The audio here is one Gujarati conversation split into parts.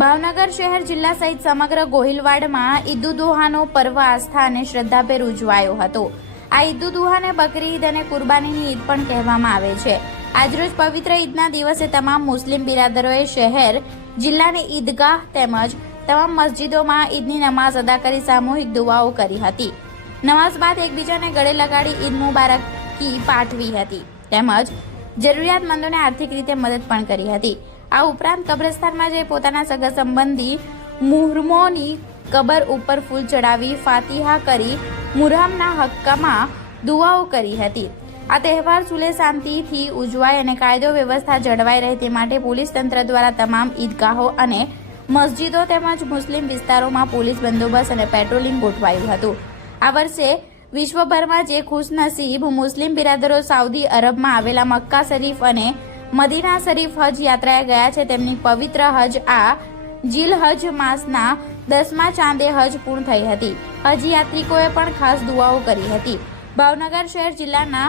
ભાવનગર શહેર જિલ્લા સહિત સમગ્ર ગોહિલવાડમાં ઈદ દુહાનો પર્વ આસ્થા અને શ્રદ્ધાભેર ઉજવાયો હતો. આ ઈદુ દુહાને બકરી ઈદ અને કુરબાનીની ઈદ પણ કહેવામાં આવે છે. આજરોજ પવિત્ર ઈદના દિવસે તમામ મુસ્લિમ બિરાદરોએ શહેર, જિલ્લાની ઈદગાહ તેમજ તમામ મસ્જિદોમાં ઈદની નમાઝ અદા કરી સામૂહિક દુવાઓ કરી હતી. નમાઝ બાદ એકબીજાને ગળે લગાડી ઈદ મુબારકી પાઠવી હતી તેમજ જરૂરિયાતમંદોને આર્થિક રીતે મદદ પણ કરી હતી. આ ઉપરાંત કબ્રસ્તાનમાં જે પોતાના સગા સંબંધી મુહરમોની કબર ઉપર ફૂલ ચડાવી ફાતિહા કરી મુરહમના હક્કામાં દુઆઓ કરી હતી. આ તહેવાર સુલે શાંતિથી ઉજવાય અને કાયદો વ્યવસ્થા જળવાઈ રહે તે માટે પોલીસ તંત્ર દ્વારા તમામ ઈદગાહો અને મસ્જિદો તેમજ મુસ્લિમ વિસ્તારોમાં પોલીસ બંદોબસ્ત અને પેટ્રોલિંગ ગોઠવાયું હતું. આ વર્ષે વિશ્વભરમાં જે ખુશનસીબ મુસ્લિમ બિરાદરો સાઉદી અરબમાં આવેલા મક્કા શરીફ અને મદીના શરીફ હજ યાત્રાએ ગયા છે. તેમની પવિત્ર હજ આ જીલ હજ માસના દસમા ચાંદે હજ પૂર્ણ થઈ હતી. હજ યાત્રિકોએ પણ ખાસ દુઆઓ કરી હતી. ભાવનગર શહેર જિલ્લાના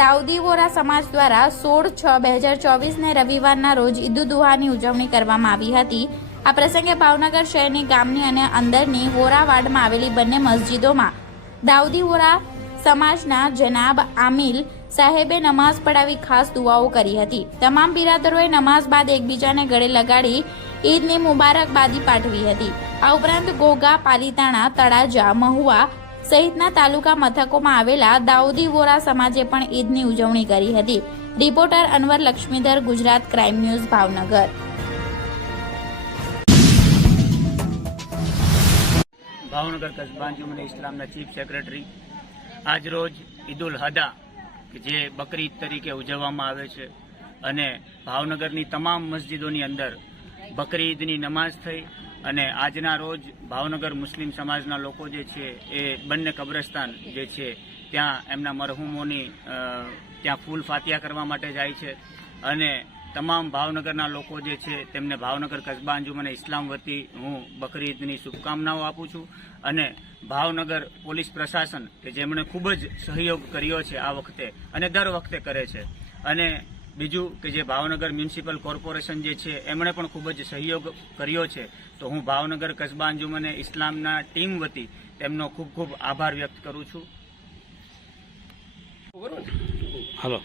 દાઉદી વોરા સમાજ દ્વારા સોળ છ બે હજાર ચોવીસને રવિવારના રોજ ઈદ દુહાની ઉજવણી કરવામાં આવી હતી. આ પ્રસંગે ભાવનગર શહેરની ગામની અને અંદરની વોરાવાડમાં આવેલી બંને મસ્જિદોમાં દાઉદી વોરા સમાજના જનાબ આમિલ સાહેબે નમાઝ પઢાવી ખાસ દુઆઓ કરી હતી. તમામ બિરાદરોએ નમાઝ બાદ એકબીજાને ગળે લગાડી ઈદની મુબારકબાદી પાઠવી હતી. આ ઉપરાંત ગોગા, પાલીતાણા, તળાજા, મહુવા સહિતના તાલુકા મથકોમાં આવેલા દાઉદી વોરા સમાજે પણ ઈદની ઉજવણી કરી હતી. Reporter Anwar Laxmidhar, Gujarat crime news, Bhavnagar. Bhavnagar Kasba Anjuman ઇસ્લામના chief secretary આજરોજ ઈદુલ હદા જે બકરી ઈદ તરીકે ઉજવવામાં આવે છે અને ભાવનગરની તમામ મસ્જિદોની અંદર બકરી ઈદની નમાઝ થઈ અને આજના રોજ ભાવનગર મુસ્લિમ સમાજના લોકો જે છે એ બંને કબ્રસ્તાન જે છે ત્યાં એમના મરહુમોની ત્યાં ફૂલ ફાતિયા કરવા માટે જાય છે અને તમામ ભાવનગરના લોકો જે છે તેમને ભાવનગર કસ્બા અંજુમને ઇસ્લામ વતી હું બકરી ઈદની શુભકામનાઓ આપું છું અને ભાવનગર પોલીસ પ્રશાસન કે જેમણે ખૂબ જ સહયોગ કર્યો છે આ વખતે અને દર વખતે કરે છે. અને બીજું કે જે ભાવનગર મ્યુનિસિપલ કોર્પોરેશન જે છે એમણે પણ ખૂબ જ સહયોગ કર્યો છે. તો હું ભાવનગર કસ્બા અંજુમને ઇસ્લામના ટીમ વતી તેમનો ખૂબ ખૂબ આભાર વ્યક્ત કરું છું. હાલો.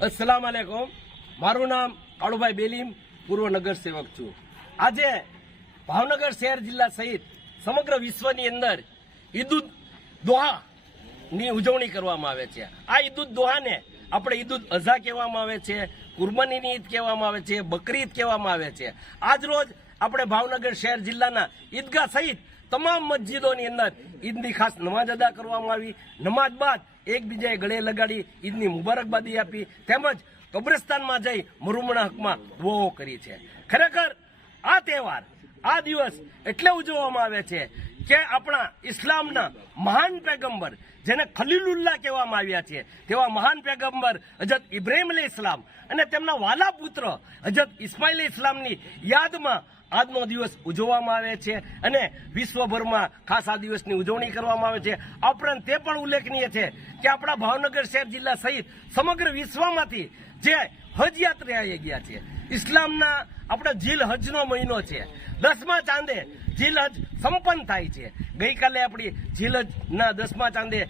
અસલામ આલેકુમ. મારું નામ કાળુભાઈ બેલીમ, પૂર્વ નગર સેવક છું. આજે ભાવનગર શહેર જિલ્લા સહિત સમગ્ર વિશ્વની અંદર ઈદુદ દોહા ની ઉજવણી કરવામાં આવે છે. આ ઈદુદ દોહાને આપણે ઈદુદ અઝા કહેવામાં આવે છે, કુરબાનીની ઈદ કહેવામાં આવે છે, બકરી ઈદ કહેવામાં આવે છે. આજ રોજ આપણે ભાવનગર શહેર જિલ્લાના ઈદગાહ સહિત તમામ મસ્જિદોની અંદર ઈદની ખાસ નમાજ અદા કરવામાં આવી. નમાજ બાદ એકબીજાએ ગળે લગાડી ઈદની મુબારકબાદી આપી. તેમજ કબ્રસ્તાનમાં જઈ મરુમણા હકમાં દુઆઓ કરી છે. ખરેખર આ તહેવાર, આ દિવસ એટલે ઉજવવામાં આવે છે કે આપણા ઇસ્લામના મહાન પેગંબર, જેને ખલીલુલ્લાહ કહેવામાં આવ્યા છે, તેવા મહાન પેગંબર હજરત ઇબ્રાહીમ અલી ઇસ્લામ અને તેમના વાલા પુત્ર હજરત ઇસ્માઇલ ઇસ્લામની યાદમાં આજનો દિવસ ઉજવવામાં આવે છે અને વિશ્વભરમાં ખાસ આ દિવસની ઉજવણી કરવામાં આવે છે. આ ઉપરાંત તે પણ ઉલ્લેખનીય છે કે આપણા ભાવનગર શહેર જિલ્લા સહિત સમગ્ર વિશ્વમાંથી જે હજ યાત્રા ગયા છે. ઇસ્લામના આપણા જીલ હજનો મહિનો છે. દસમા ચાંદે જીલ હજ સંપન્ન થાય છે. ગઈકાલે આપણી ઝીલજના દસમા ચાંદે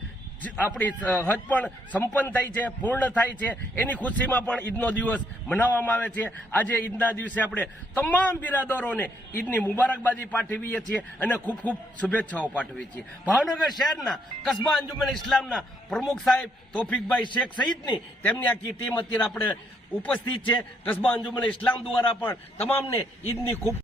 આપણી હજ પણ સંપન્ન થાય છે, પૂર્ણ થાય છે. એની ખુશીમાં પણ ઈદનો દિવસ મનાવવામાં આવે છે. આજે ઈદના દિવસે આપણે તમામ બિરાદરોને ઈદની મુબારકબાજી પાઠવીએ છીએ અને ખૂબ ખૂબ શુભેચ્છાઓ પાઠવીએ છીએ. ભાવનગર શહેરના કસ્બા અંજુમન ઇસ્લામના પ્રમુખ સાહેબ તોફિકભાઈ શેખ સહિતની તેમની આખી ટીમ અત્યારે આપણે ઉપસ્થિત છે. કસ્બા અંજુમન ઇસ્લામ દ્વારા પણ તમામને ઈદની ખૂબ